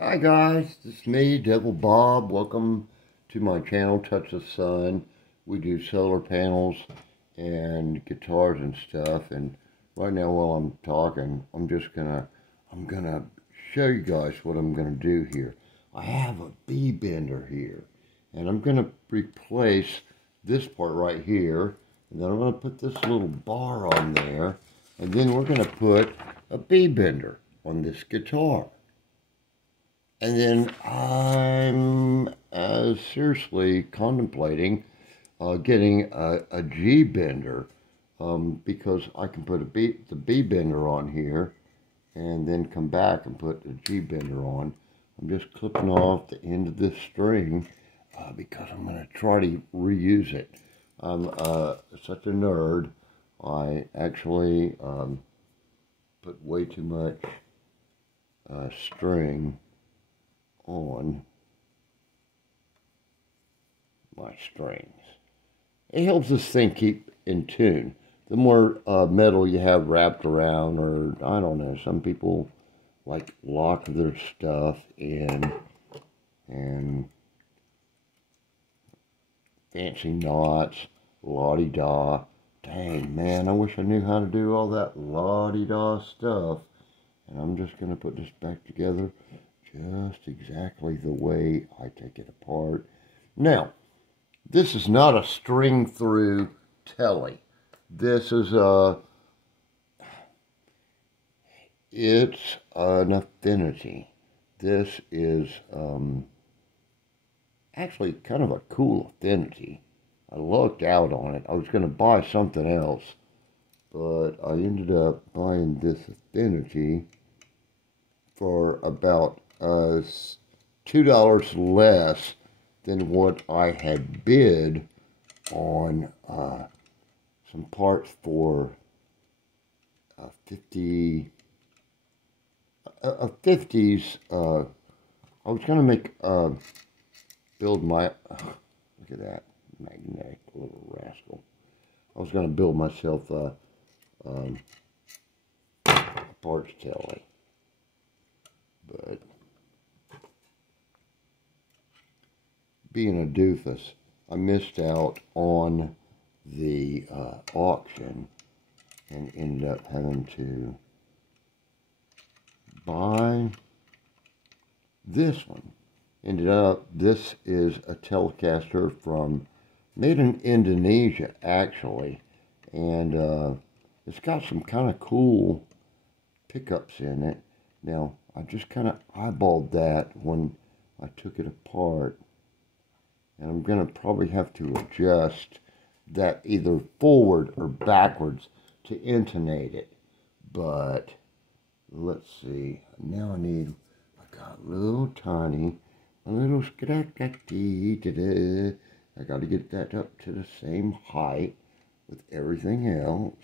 Hi guys, it's me, Devil Bob. Welcome to my channel, Touch the Sun. We do solar panels and guitars and stuff. And right now, while I'm talking, I'm gonna show you guys what I'm gonna do here. I have a B bender here, and I'm gonna replace this part right here, and then I'm gonna put this little bar on there, and then we're gonna put a B bender on this guitar. And then I'm seriously contemplating getting a G bender because I can put the B bender on here and then come back and put the G bender on. I'm just clipping off the end of this string because I'm going to try to reuse it. I'm such a nerd. I actually put way too much string on my strings. It helps this thing keep in tune. The more metal you have wrapped around, or I don't know, some people like lock their stuff in and fancy knots, la-di-da. Dang, man, I wish I knew how to do all that la-di-da stuff. And I'm just going to put this back together just exactly the way I take it apart. Now, this is not a string through Tele. This is it's an affinity. This is actually kind of a cool affinity. I lucked out on it. I was going to buy something else, but I ended up buying this affinity for about $2 less than what I had bid on some parts for a 50s. I was going to make build my look at that magnetic little rascal. I was going to build myself a parts Tele. But being a doofus, I missed out on the auction and ended up having to buy this one. This is a Telecaster made in Indonesia actually, and it's got some kind of cool pickups in it. Now, I just kind of eyeballed that when I took it apart. And I'm going to probably have to adjust that either forward or backwards to intonate it. But, let's see. Now I got a little skratty. I got to get that up to the same height with everything else.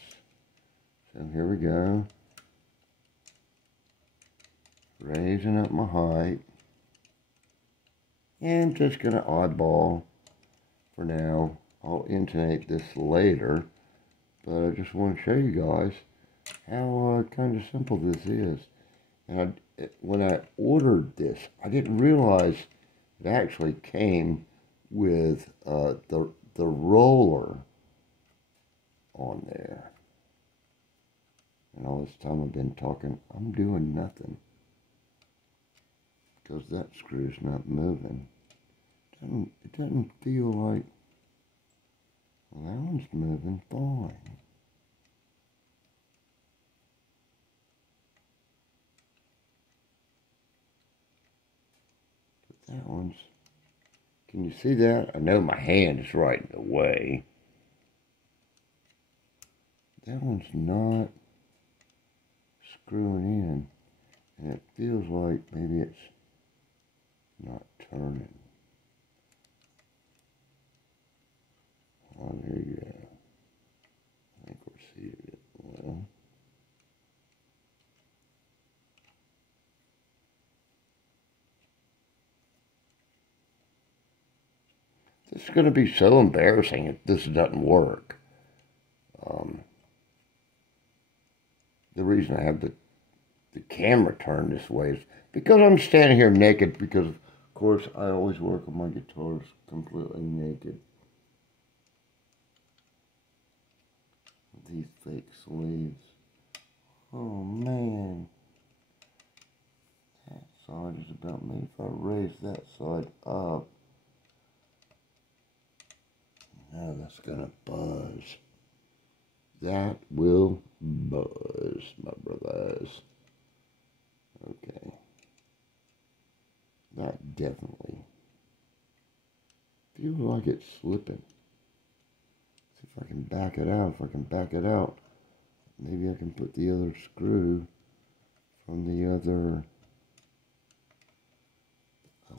So here we go. Raising up my height. And I'm just going to eyeball for now. I'll intonate this later. But I just want to show you guys how kind of simple this is. And when I ordered this, I didn't realize it actually came with the roller on there. And all this time I've been talking, I'm doing nothing. Because that screw's not moving. It doesn't feel like, well, that one's moving fine. But that one's, can you see that? I know my hand is right in the way. That one's not screwing in. And it feels like maybe it's not turning. Oh, there you go. I think we're seated it well. This is going to be so embarrassing if this doesn't work. The reason I have the the camera turned this way is because I'm standing here naked, because of course I always work on my guitars completely naked. These fake sleeves. Oh man. That side is about me. If I raise that side up, now that's gonna buzz. That will buzz, my brothers. Okay. That definitely feels like it's slipping. See if I can back it out. If I can back it out, maybe I can put the other screw from the other,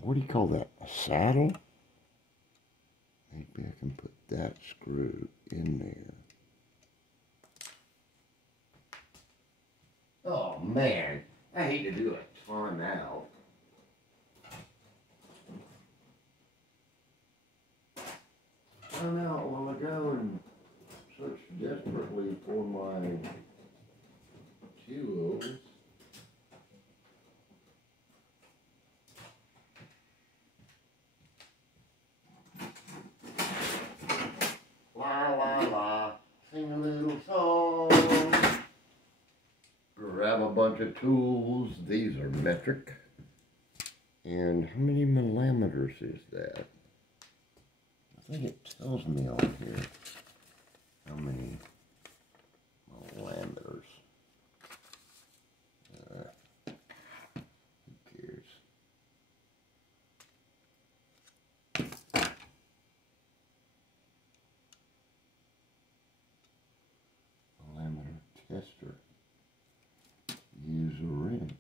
what do you call that? A saddle? Maybe I can put that screw in there. Oh man, I hate to do a timeout. Time out while I go and search desperately for my tools. La la la, sing a little song. Grab a bunch of tools. These are metric. And how many millimeters is that? I think it tells me on here how many millimeters. Who cares? Millimeter tester. Use a wrench.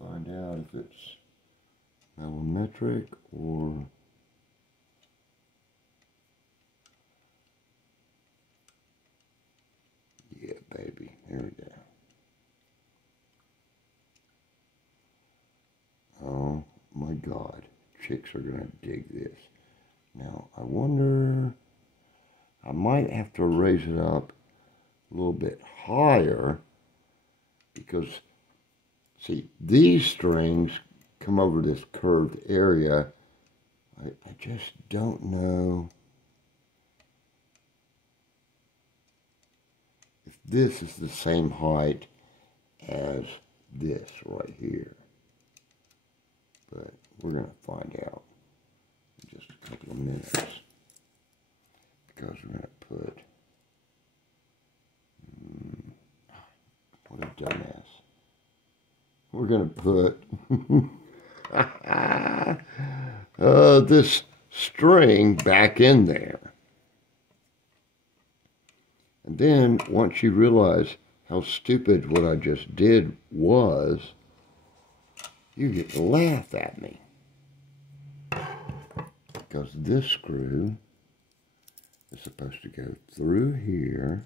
Find out if it's millimetric or yeah, baby. There we go. Oh my God, chicks are gonna dig this. Now I wonder. I might have to raise it up a little bit higher because, see, these strings come over this curved area. I just don't know if this is the same height as this right here. But we're going to find out in just a couple of minutes. Because we're going to put, what a dumbass. We're going to put this string back in there. And then once you realize how stupid what I just did was, you get to laugh at me. Because this screw is supposed to go through here,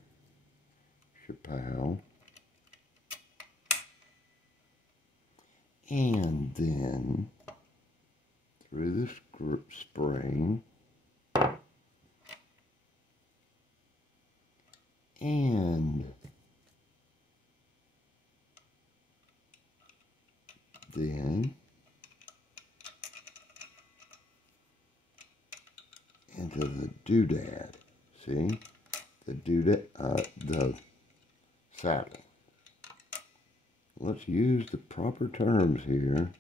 chappelle, and then through this spring, and then into the doodad. See? The doodad, the saddle. Let's use the proper terms here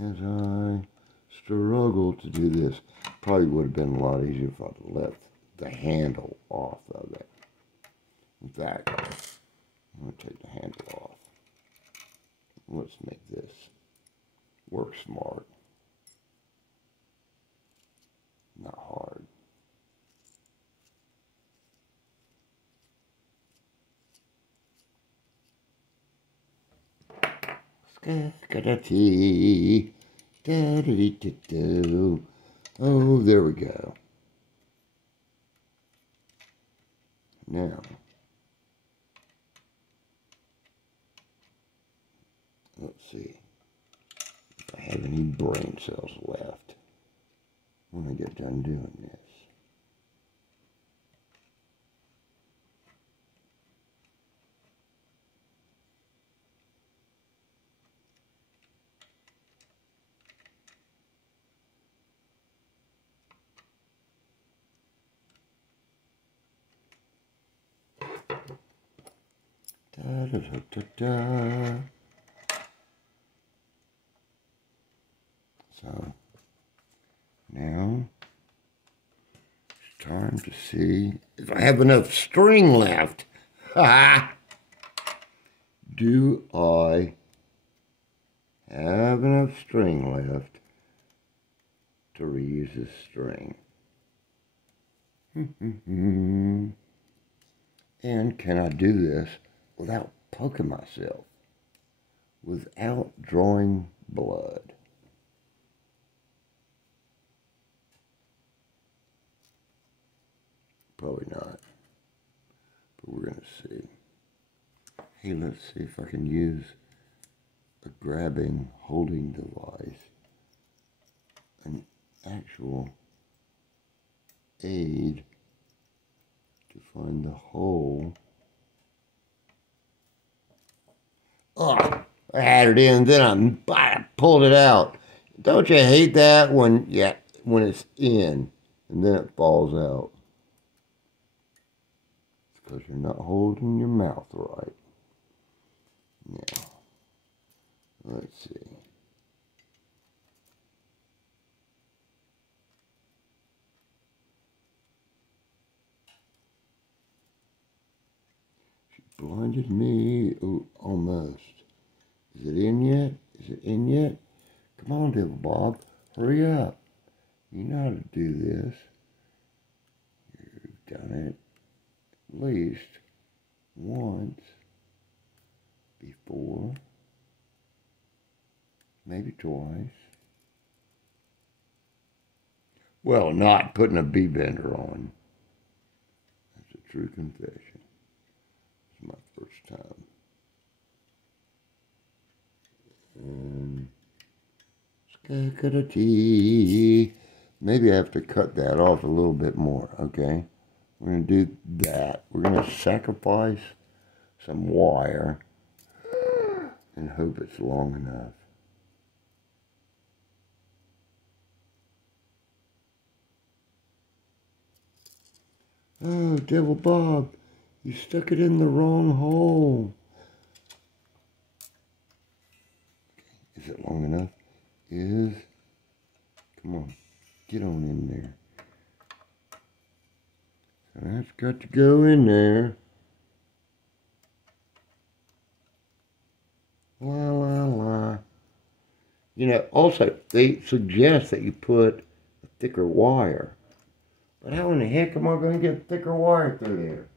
as I struggle to do this. Probably would have been a lot easier if I'd left the handle off of it. In fact, I'm going to take the handle off. Let's make this work smart. Not hard. Skakadati, da-da-dee-doo. Oh, there we go. Now, let's see if I have any brain cells left. when I get done doing this. Da, da, da, da, da. So now it's time to see if I have enough string left. Do I have enough string left to reuse this string? And can I do this without poking myself, without drawing blood? Probably not, but we're going to see. Hey, let's see if I can use a grabbing, holding device, an actual aid to find the hole. Oh, I had it in, then I pulled it out. Don't you hate that when it's in and then it falls out? It's because you're not holding your mouth right. Now, let's see. She blinded me. Oh, almost. Is it in yet? Is it in yet? Come on, Devil Bob. Hurry up. You know how to do this. You've done it at least once before. Maybe twice. Well, not putting a B-bender on. That's a true confession. It's my first time. Maybe I have to cut that off a little bit more, okay? We're going to do that. We're going to sacrifice some wire and hope it's long enough. Oh, Devil Bob, you stuck it in the wrong hole. Is it long enough? Come on, get on in there. So that's got to go in there. La, la, la. You know, also, they suggest that you put a thicker wire. But how in the heck am I going to get thicker wire through there?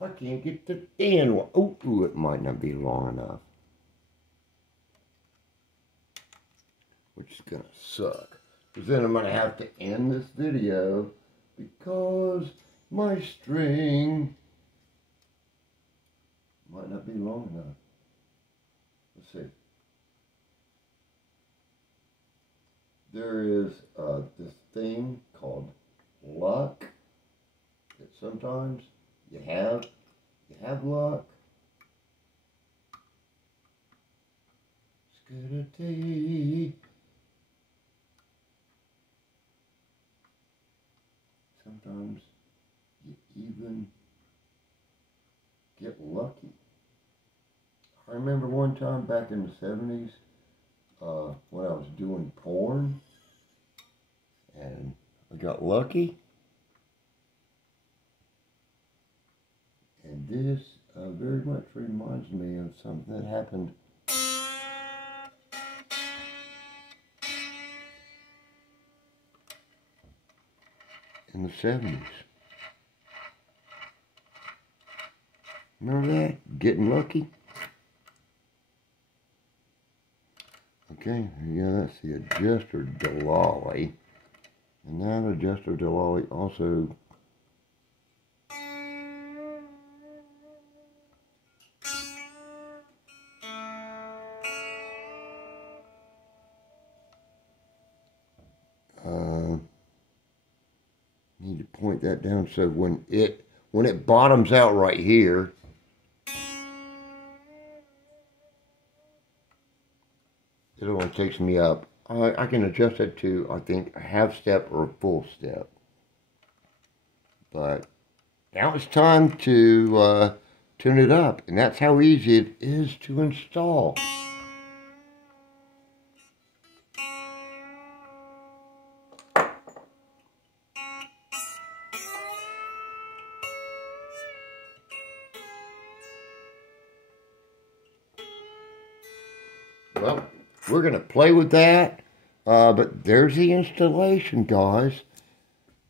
I can't get the thin one. Ooh, it might not be long enough. Which is going to suck. Because then I'm going to have to end this video because my string might not be long enough. Let's see. There is this thing called luck that sometimes you have luck. Scooty. Sometimes you even get lucky. I remember one time back in the 70s when I was doing porn and I got lucky. And this very much reminds me of something that happened in the 70s. Remember that? Getting lucky? Okay, yeah, that's the adjuster Delali. And that adjuster Delali also point that down so when it bottoms out right here, it only takes me up. I can adjust it to, I think, a half step or a full step. But now it's time to tune it up, and that's how easy it is to install. Well, we're going to play with that, but there's the installation, guys.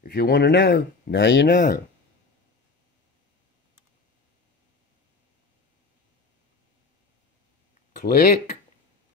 If you want to know, now you know. Click.